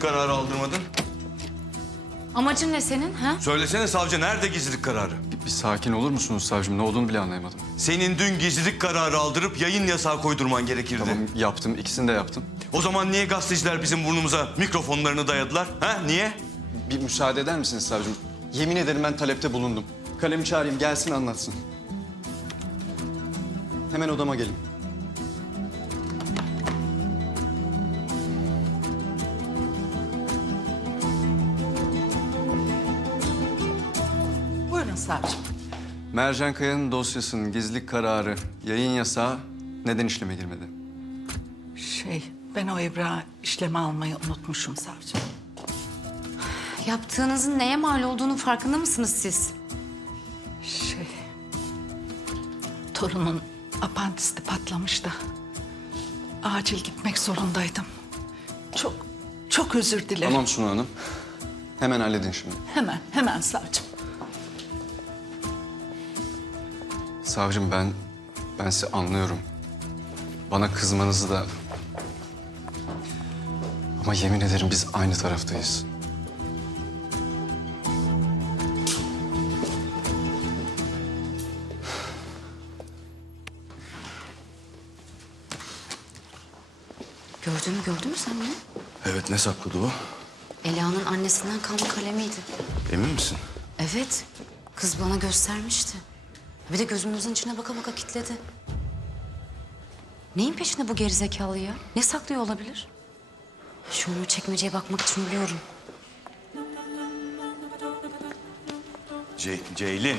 gizlilik kararı aldırmadın? Amacın ne senin ha? Söylesene savcı nerede gizlilik kararı? Bir, bir sakin olur musunuz savcım? Ne olduğunu bile anlayamadım. Senin dün gizlilik kararı aldırıp yayın yasağı koydurman gerekirdi. Tamam yaptım, ikisini de yaptım. O zaman niye gazeteciler bizim burnumuza mikrofonlarını dayadılar? Ha niye? Bir müsaade eder misiniz savcım? Yemin ederim ben talepte bulundum. Kalemi çağırayım gelsin anlatsın. Hemen odama gelin. Savcım. Mercan Kaya'nın dosyasının gizlilik kararı, yayın yasağı neden işleme girmedi? Şey, ben o evrağı işleme almayı unutmuşum savcım. Yaptığınızın neye mal olduğunu farkında mısınız siz? Şey, torunun apandisti patlamış da acil gitmek zorundaydım. Çok, çok özür dilerim. Tamam Sunu Hanım. Hemen halledin şimdi. Hemen, hemen savcım. Savcım ben, ben sizi anlıyorum. Bana kızmanızı da... Ama yemin ederim biz aynı taraftayız. Gördün mü gördün mü sen bunu? Evet ne sakladı o? Ela'nın annesinden kalma kalemiydi. Emin misin? Evet. Kız bana göstermişti. Bir de gözümüzün içine baka baka kitledi. Neyin peşinde bu gerizekalı ya? Ne saklıyor olabilir? Şunu çekmeceye bakmak için biliyorum. Ce Ceylin.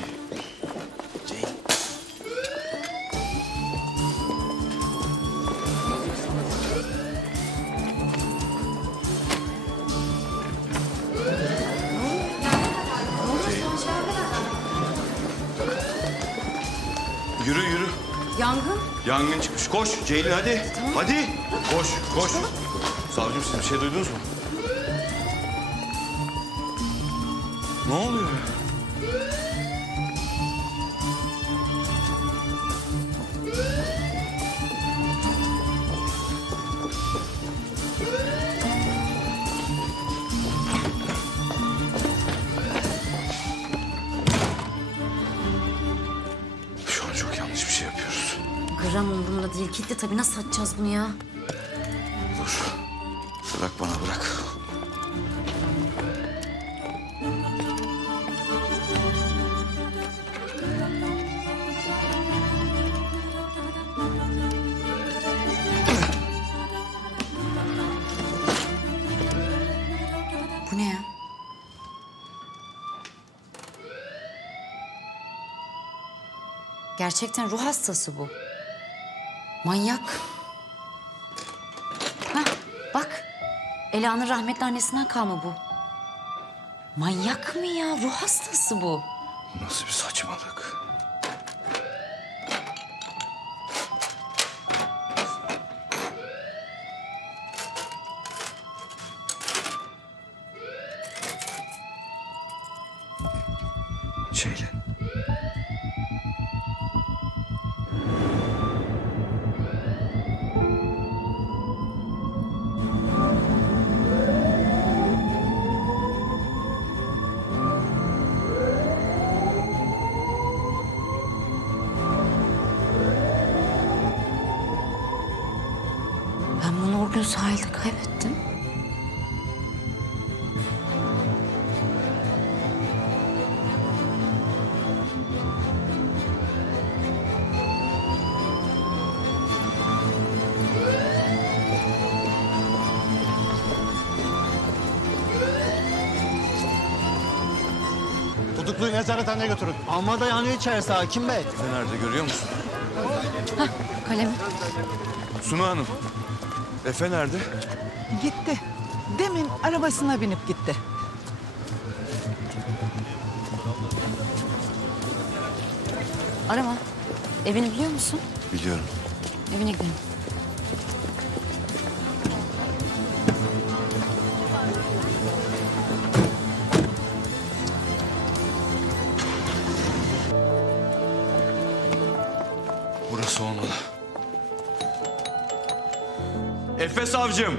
Yangın? Çıkmış. Koş Ceylin hadi. Hadi. Koş koş. Savcım siz bir şey duydunuz mu? Ne oluyor? Gram umurumda değil. Kilitli tabii. Nasıl satacağız bunu ya? Dur. Bırak bana bırak. Bu ne ya? Gerçekten ruh hastası bu. Manyak. Hah, bak. Ela'nın rahmetli annesinden kalma bu. Manyak mı ya? Ruh hastası bu. Nasıl bir saçmalık? Ben bunu o gün sahilde kaybettim. Tutukluyu nezarethaneye götürün. Almada yanıyor içerisi hakim bey. Nerede görüyor musun? Kalemi. Sunu Hanım. Efe nerede? Gitti. Demin arabasına binip gitti. Arama. Evini biliyor musun? Biliyorum. Evine gidelim. Burası olmalı. Efe savcım.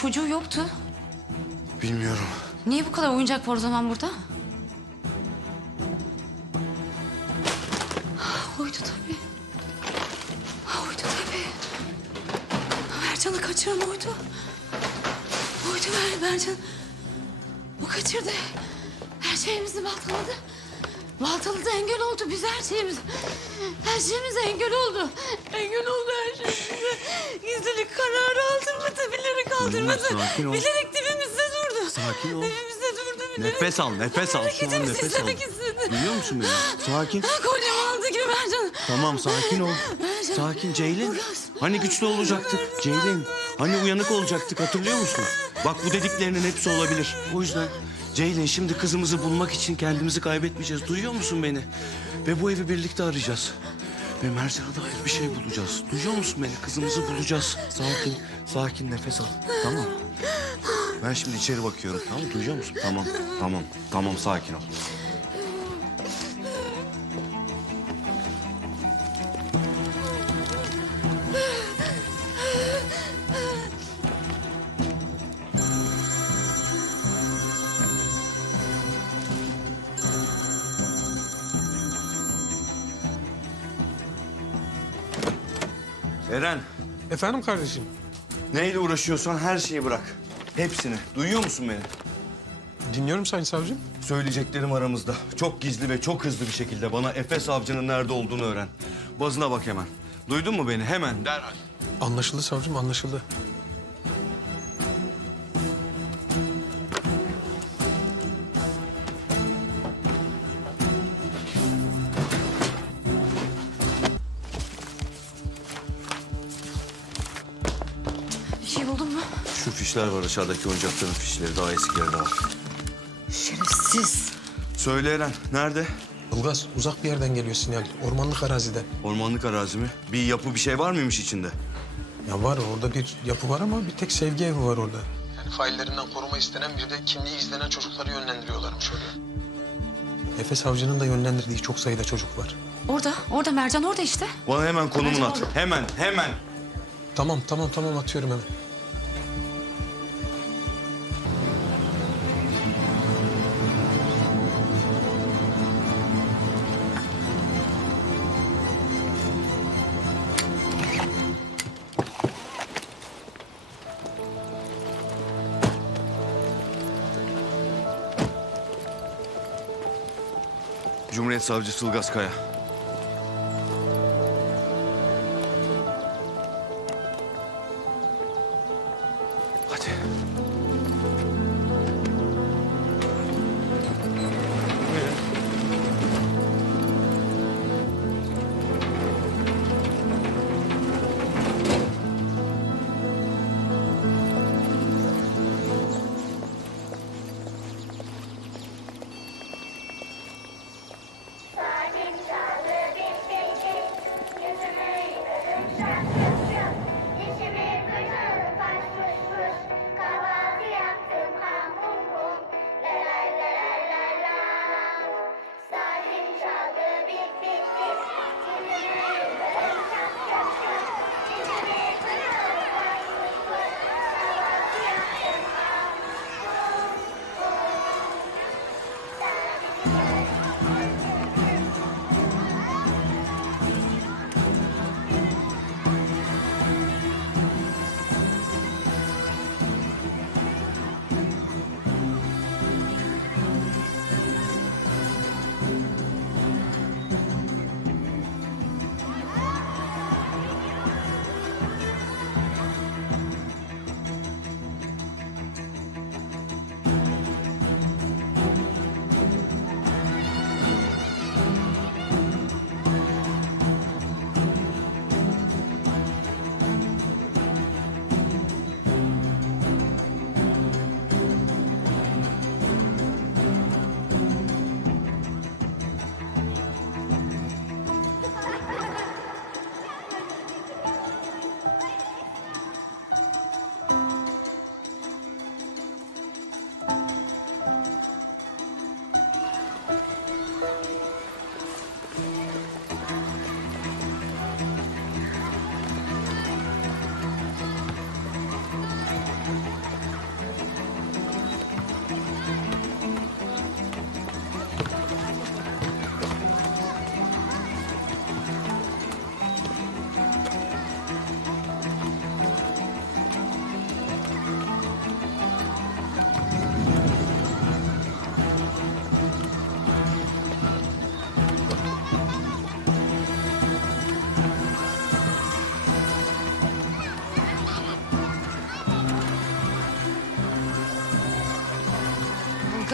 Çocuğu yoktu. Bilmiyorum. Niye bu kadar oyuncak var o zaman burada? Oydu tabii. Oydu tabii. Mercan'ı kaçıran oydu. Oydu Mer Mercan. O kaçırdı. Her şeyimizi baltaladı. Baltaladı engel oldu biz her şeyimiz. Her şeyimiz engel oldu. Engel oldu her şeyimize. Gizlilik kararı aldırmadı. Bilerek aldırmadı. sakin ol. Bilerek dibimizde durdu. Sakin ol. Dibimizde durdu bilerek. Nefes al, nefes al. Şu an nefes al. izlemek istedi. Duyuyor musun beni? Sakin. Kolyemi aldı gibi Mercan. Tamam sakin ol. Mercan. Sakin Ceylin. Hani güçlü olacaktık Ceylin. Hani uyanık olacaktık hatırlıyor musun? Bak bu dediklerinin hepsi olabilir. O yüzden Ceylin şimdi kızımızı bulmak için kendimizi kaybetmeyeceğiz. Duyuyor musun beni? Ve bu evi birlikte arayacağız. Ve Mercan'a dair bir şey bulacağız. Duyuyor musun beni? Kızımızı bulacağız. Sakin, sakin nefes al. Tamam. Ben şimdi içeri bakıyorum. Tamam? Duyuyor musun? Tamam, tamam, tamam sakin ol. Efendim kardeşim? neyle uğraşıyorsan her şeyi bırak. Hepsini. Duyuyor musun beni? Dinliyorum Sayın Savcım. Söyleyeceklerim aramızda. Çok gizli ve çok hızlı bir şekilde bana Efes avcının nerede olduğunu öğren. Bazına bak hemen. Duydun mu beni? Hemen, derhal. Anlaşıldı savcım anlaşıldı. Fişler var aşağıdaki oyuncakların fişleri. Daha eskileri de var. Şerefsiz. Söyle Eren, nerede? Ilgaz uzak bir yerden geliyor sinyal. Ormanlık arazide. Ormanlık arazi mi? Bir yapı bir şey var mıymış içinde? Ya var orada bir yapı var ama bir tek sevgi evi var orada. Yani faillerinden koruma istenen bir de kimliği izlenen çocukları yönlendiriyorlarmış oraya. Efes Avcı'nın da yönlendirdiği çok sayıda çocuk var. Orada, orada Mercan orada işte. Bana hemen konumunu at. Hemen, hemen. Tamam tamam tamam atıyorum hemen. Cumhuriyet Savcısı Ilgaz Kaya.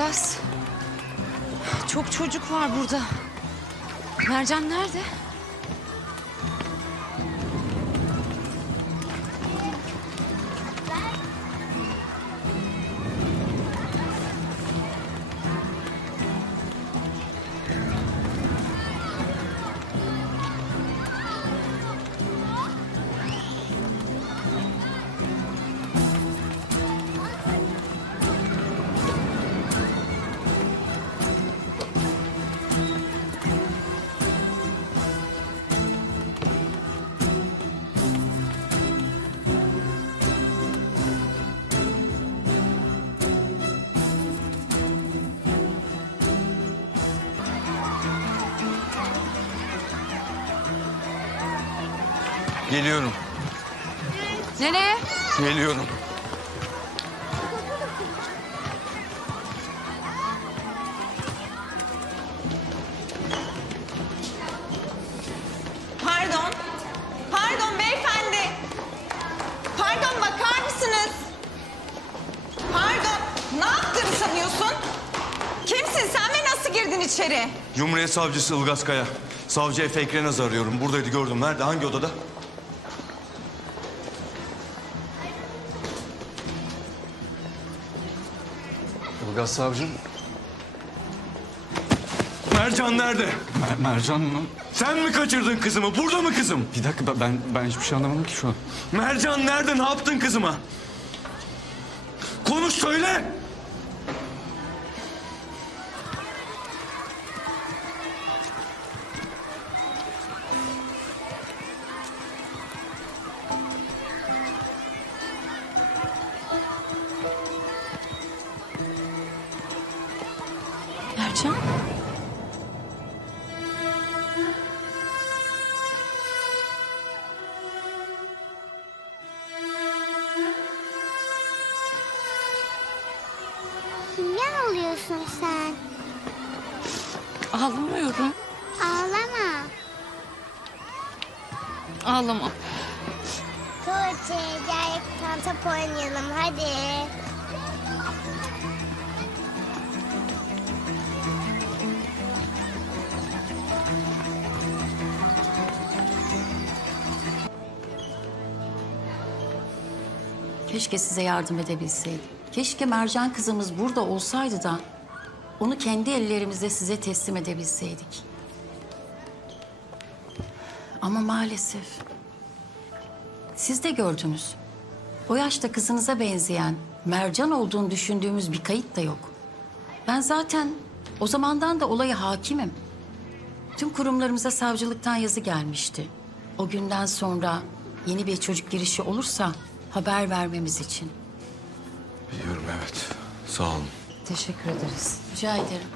Ilgaz. Çok çocuk var burada. Mercan nerede? Geliyorum. Nereye? Geliyorum. Pardon. Pardon beyefendi. Pardon bakar mısınız? Pardon. Ne yaptığını sanıyorsun? Kimsin sen ve nasıl girdin içeri? Cumhuriyet Savcısı Ilgaz Kaya. Savcı Efe Ekrenaz'ı arıyorum. Buradaydı gördüm. Nerede? Hangi odada? Ilgaz savcım. Mercan nerede? Mer- Mercan mı? Sen mi kaçırdın kızımı? Burada mı kızım? Bir dakika ben ben hiçbir şey anlamadım ki şu an. Mercan nerede? Ne yaptın kızıma? Konuş söyle. Tuğçe gel kantop oynayalım hadi. Keşke size yardım edebilseydim. Keşke Mercan kızımız burada olsaydı da onu kendi ellerimizle size teslim edebilseydik. Ama maalesef siz de gördünüz. O yaşta kızınıza benzeyen Mercan olduğunu düşündüğümüz bir kayıt da yok. Ben zaten o zamandan da olaya hakimim. Tüm kurumlarımıza savcılıktan yazı gelmişti. O günden sonra yeni bir çocuk girişi olursa haber vermemiz için. Biliyorum evet. Sağ olun. Teşekkür ederiz. Rica ederim.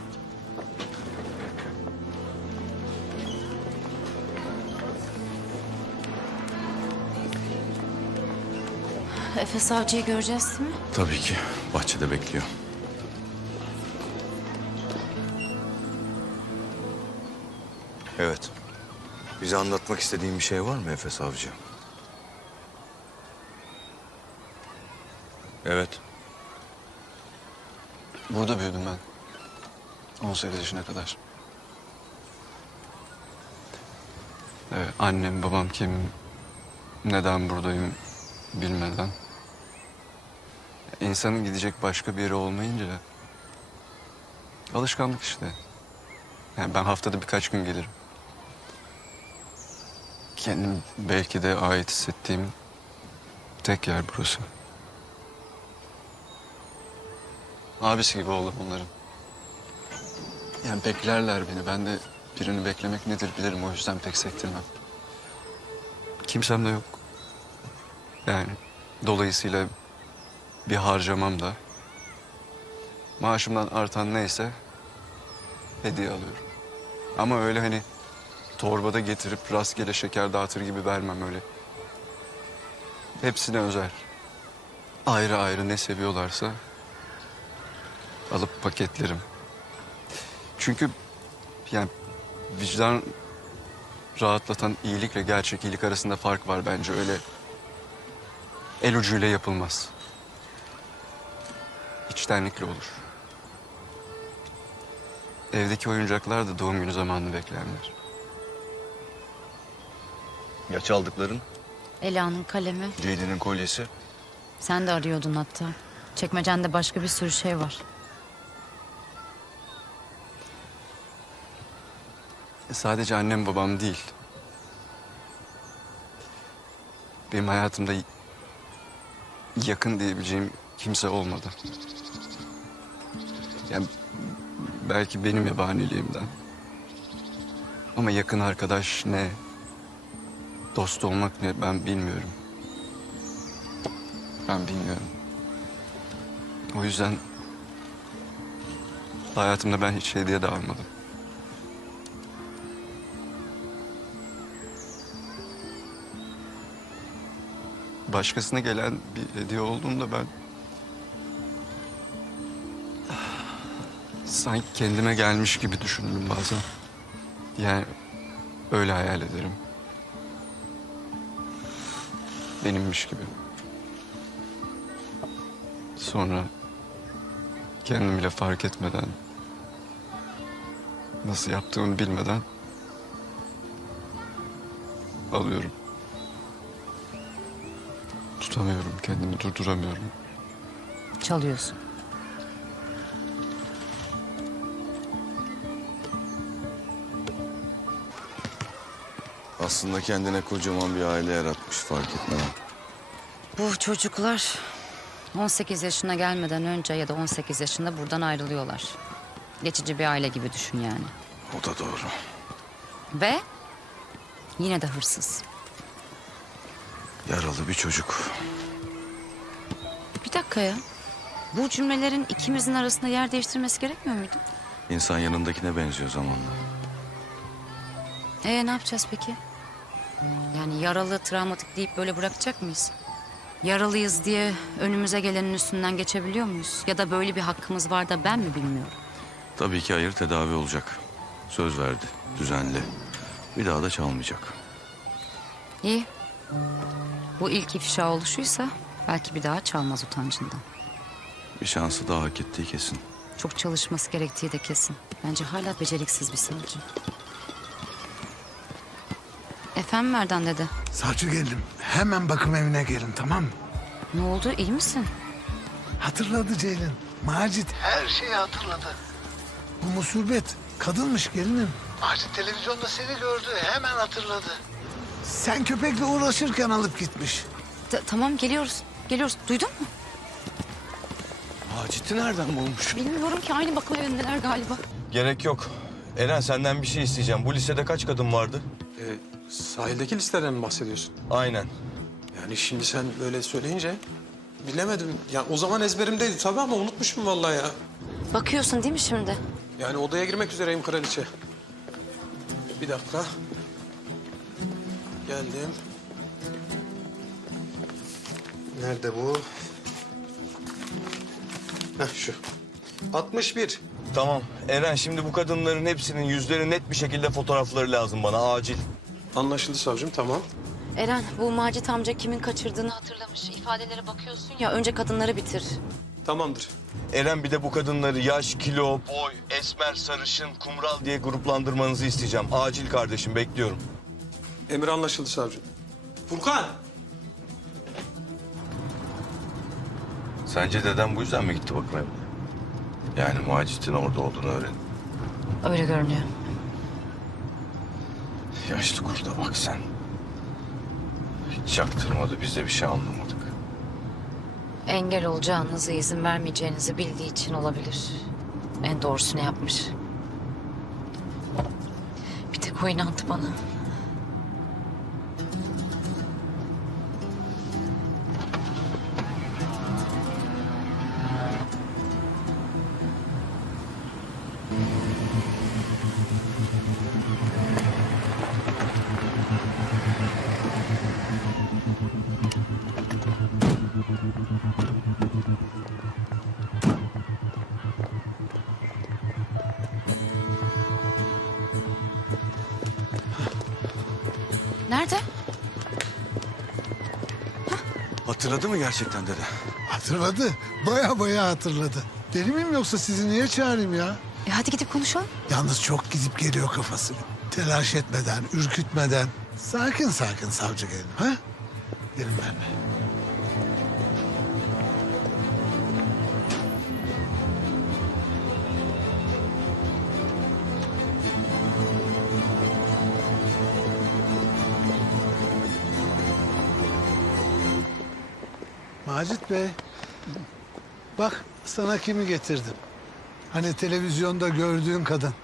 Efe Savcı'yı göreceğiz değil mi? Tabii ki. Bahçede bekliyor. Evet. Bize anlatmak istediğin bir şey var mı Efe Savcı? Evet. Burada büyüdüm ben. 18 yaşına kadar. Evet, annem, babam kim, neden buradayım bilmeden. İnsanın gidecek başka bir yeri olmayınca alışkanlık işte. Yani ben haftada birkaç gün gelirim. Kendim belki de ait hissettiğim tek yer burası. Abisi gibi oldum onların. Yani beklerler beni. Ben de birini beklemek nedir bilirim. O yüzden pek sektirmem. Kimsem de yok. Yani dolayısıyla bir harcamam da. Maaşımdan artan neyse hediye alıyorum. Ama öyle hani torbada getirip rastgele şeker dağıtır gibi vermem öyle. Hepsine özel. Ayrı ayrı ne seviyorlarsa alıp paketlerim. Çünkü yani vicdan rahatlatan iyilikle gerçek iyilik arasında fark var bence öyle el ucuyla yapılmaz. İçtenlikle olur. Evdeki oyuncaklar da doğum günü zamanını beklerler. Ya çaldıkların? Ela'nın kalemi. Ceylin'in kolyesi. Sen de arıyordun hatta. Çekmecende başka bir sürü şey var. E, Sadece annem babam değil. Benim hayatımda yakın diyebileceğim kimse olmadı. Yani belki benim yabaniliğimden. Ama yakın arkadaş ne, dost olmak ne ben bilmiyorum. Ben bilmiyorum. O yüzden hayatımda ben hiç hediye de almadım. başkasına gelen bir hediye olduğunda ben... Sanki kendime gelmiş gibi düşündüm bazen. Yani öyle hayal ederim. Benimmiş gibi. Sonra kendim bile fark etmeden... Nasıl yaptığımı bilmeden... Alıyorum. Tutamıyorum kendimi, durduramıyorum. Çalıyorsun. Aslında kendine kocaman bir aile yaratmış fark etmeden. Bu çocuklar 18 yaşına gelmeden önce ya da 18 yaşında buradan ayrılıyorlar. Geçici bir aile gibi düşün yani. O da doğru. Ve yine de hırsız. Yaralı bir çocuk. Bir dakika ya. Bu cümlelerin ikimizin arasında yer değiştirmesi gerekmiyor muydu? İnsan yanındakine benziyor zamanla. Ee ne yapacağız peki? Yani yaralı, travmatik deyip böyle bırakacak mıyız? Yaralıyız diye önümüze gelenin üstünden geçebiliyor muyuz? Ya da böyle bir hakkımız var da ben mi bilmiyorum? Tabii ki hayır tedavi olacak. Söz verdi. Düzenli. Bir daha da çalmayacak. İyi. Bu ilk ifşa oluşuysa belki bir daha çalmaz utancından. Bir şansı daha hak ettiği kesin. Çok çalışması gerektiği de kesin. Bence hala beceriksiz bir savcı. Efendim Merdan dedi. Savcı geldim. Hemen bakım evine gelin tamam mı? Ne oldu iyi misin? Hatırladı Ceylin. Macit her şeyi hatırladı. Bu musibet kadınmış gelinim. Macit televizyonda seni gördü hemen hatırladı. Sen köpekle uğraşırken alıp gitmiş. Ta- tamam geliyoruz. Geliyoruz. Duydun mu? Macit'i nereden bulmuş? Bilmiyorum ki aynı bakım evindeler galiba. Gerek yok. Eren senden bir şey isteyeceğim. Bu lisede kaç kadın vardı? Ee, sahildeki listeden mi bahsediyorsun? Aynen. Yani şimdi sen böyle söyleyince bilemedim. Ya o zaman ezberimdeydi tabii ama unutmuşum vallahi ya. Bakıyorsun değil mi şimdi? Yani odaya girmek üzereyim kraliçe. Bir dakika. Geldim. Nerede bu? Heh şu. 61. Tamam. Eren şimdi bu kadınların hepsinin yüzleri net bir şekilde fotoğrafları lazım bana acil. Anlaşıldı savcım tamam. Eren bu Macit amca kimin kaçırdığını hatırlamış. İfadelere bakıyorsun ya önce kadınları bitir. Tamamdır. Eren bir de bu kadınları yaş, kilo, boy, esmer, sarışın, kumral diye gruplandırmanızı isteyeceğim. Acil kardeşim bekliyorum. Emir anlaşıldı savcım. Furkan! Sence dedem bu yüzden mi gitti bakmaya? Yani Macit'in orada olduğunu öğren. Öyle görünüyor. Yaşlı kurda bak sen. Hiç çaktırmadı biz de bir şey anlamadık. Engel olacağınızı, izin vermeyeceğinizi bildiği için olabilir. En doğrusunu yapmış. Bir tek o inandı bana. Hatırladı mı gerçekten dede? Hatırladı. Baya baya hatırladı. Deli miyim yoksa sizi niye çağırayım ya? E hadi gidip konuşalım. Yalnız çok gidip geliyor kafası. Telaş etmeden, ürkütmeden. Sakin sakin savcı gelin. Ha? Macit Bey. Bak sana kimi getirdim. Hani televizyonda gördüğün kadın.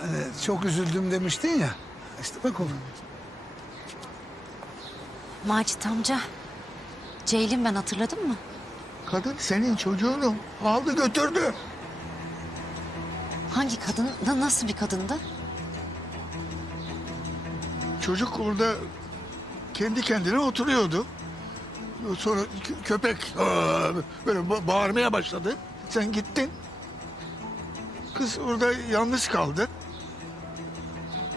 Hani çok üzüldüm demiştin ya. İşte bak o. Macit amca. Ceylin ben hatırladın mı? Kadın senin çocuğunu aldı götürdü. Hangi kadın? Na- Nasıl bir kadındı? Çocuk orada kendi kendine oturuyordu. Sonra kö- köpek böyle ba- bağırmaya başladı. Sen gittin. Kız orada yalnız kaldı.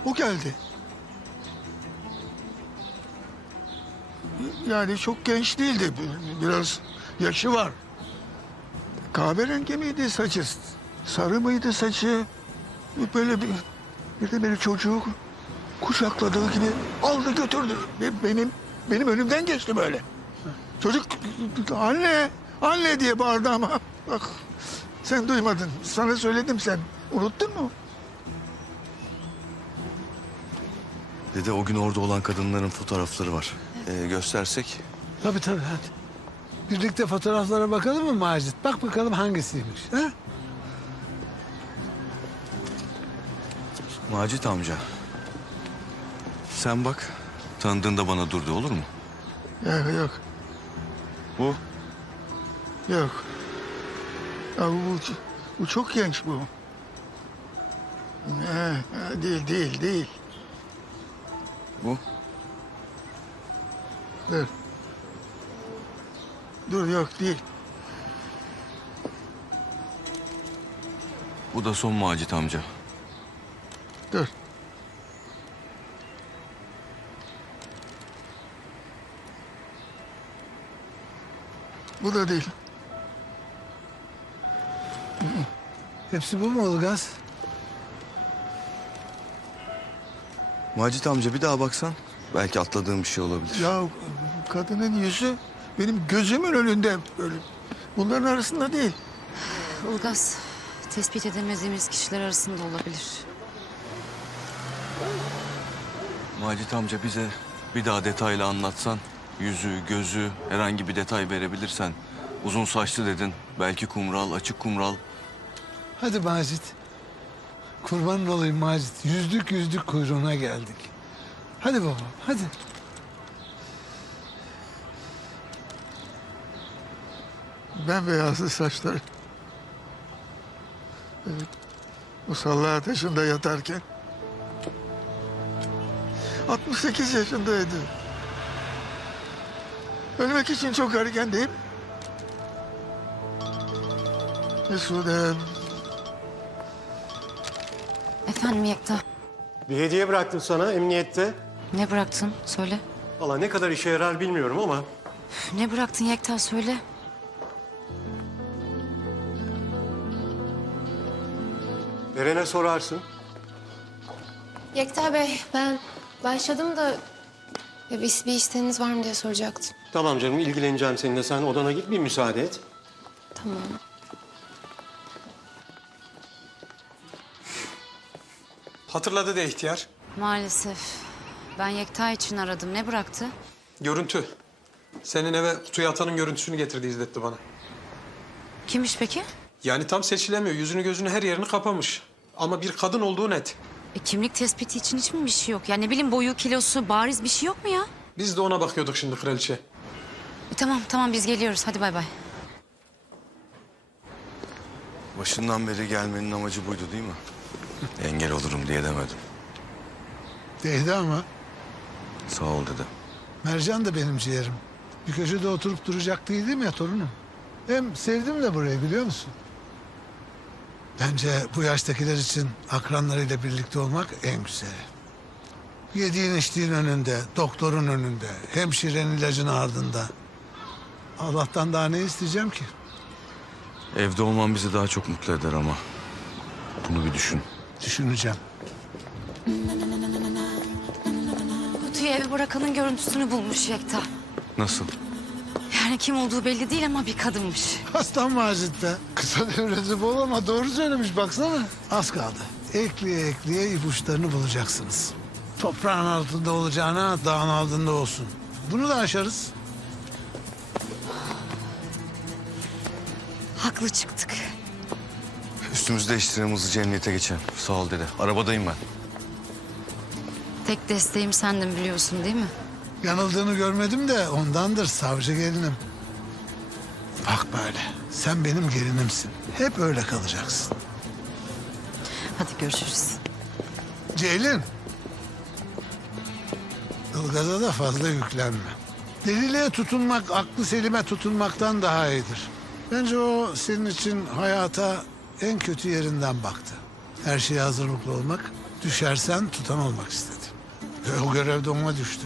O geldi. Yani çok genç değildi. Biraz yaşı var. Kahverengi miydi saçı? Sarı mıydı saçı? Böyle bir, bir de beni çocuğu kucakladığı gibi aldı götürdü. Be- Benim benim önümden geçti böyle. Çocuk anne anne diye bağırdı ama bak sen duymadın. Sana söyledim sen. Unuttun mu? Dede o gün orada olan kadınların fotoğrafları var. Ee, göstersek. Tabii tabii hadi. Birlikte fotoğraflara bakalım mı Macit? Bak bakalım hangisiymiş. Ha? Macit amca. Sen bak. Tanıdığında bana durdu olur mu? Yok yok Bu. yok. Ya bu, bu çok genç bu. He, he, değil değil değil. Bu. Dur. Dur yok değil. Bu da son Macit amca. Dur. Bu da değil. Hepsi bu mu Ilgaz? Macit amca bir daha baksan. Belki atladığım bir şey olabilir. Ya kadının yüzü benim gözümün önünde böyle. Bunların arasında değil. Ilgaz. Tespit edemediğimiz kişiler arasında olabilir. Macit amca bize bir daha detaylı anlatsan. Yüzü, gözü, herhangi bir detay verebilirsen. Uzun saçlı dedin. Belki kumral, açık kumral. Hadi Macit. Kurbanın olayım Macit. Yüzlük yüzlük kuyruğuna geldik. Hadi baba, hadi. Bembeyazlı saçları. Evet. Musalla ateşinde yatarken. 68 yaşındaydı. Ölmek için çok erken değil mi? Mesudem. Efendim Yekta. Bir hediye bıraktım sana emniyette. Ne bıraktın? Söyle. Valla ne kadar işe yarar bilmiyorum ama Üf, Ne bıraktın Yekta söyle. Eren'e sorarsın. Yekta Bey, ben başladım da ya bir, bir isteğiniz var mı diye soracaktım. Tamam canım ilgileneceğim seninle. Sen odana git bir müsaade et. Tamam. Hatırladı de ihtiyar. Maalesef. Ben Yekta için aradım. Ne bıraktı? Görüntü. Senin eve kutuya atanın görüntüsünü getirdi izletti bana. Kimmiş peki? Yani tam seçilemiyor. Yüzünü gözünü her yerini kapamış. Ama bir kadın olduğu net. E, kimlik tespiti için hiç mi bir şey yok? Yani ne bileyim boyu, kilosu, bariz bir şey yok mu ya? Biz de ona bakıyorduk şimdi kraliçe. E, tamam tamam biz geliyoruz. Hadi bay bay. Başından beri gelmenin amacı buydu değil mi? Engel olurum diye demedim. Değdi ama. Sağ ol dede. Mercan da benim ciğerim. Bir köşede oturup duracak değildim ya torunum. Hem sevdim de burayı biliyor musun? Bence bu yaştakiler için akranlarıyla birlikte olmak en güzeli. Yediğin içtiğin önünde, doktorun önünde, hemşirenin ilacın ardında. Allah'tan daha ne isteyeceğim ki? Evde olman bizi daha çok mutlu eder ama. Bunu bir düşün. Düşüneceğim. Kutuyu eve bırakanın görüntüsünü bulmuş Yekta. Nasıl? Yani kim olduğu belli değil ama bir kadınmış. Aslan Macit be. Kısa devresi bol ama doğru söylemiş baksana. Az kaldı. Ekleye ekleye ipuçlarını bulacaksınız. Toprağın altında olacağına dağın altında olsun. Bunu da aşarız. Haklı çıktık. Üstümüzü değiştirelim hızlıca emniyete geçelim. Sağ ol dede. Arabadayım ben. Tek desteğim sendin biliyorsun değil mi? Yanıldığını görmedim de ondandır savcı gelinim. Bak böyle. Sen benim gelinimsin. Hep öyle kalacaksın. Hadi görüşürüz. Ceylin. Ilgaz'a da fazla yüklenme. Deliliğe tutunmak, aklı selime tutunmaktan daha iyidir. Bence o senin için hayata en kötü yerinden baktı. Her şeye hazırlıklı olmak, düşersen tutan olmak istedi. Ve o görev de ona düştü.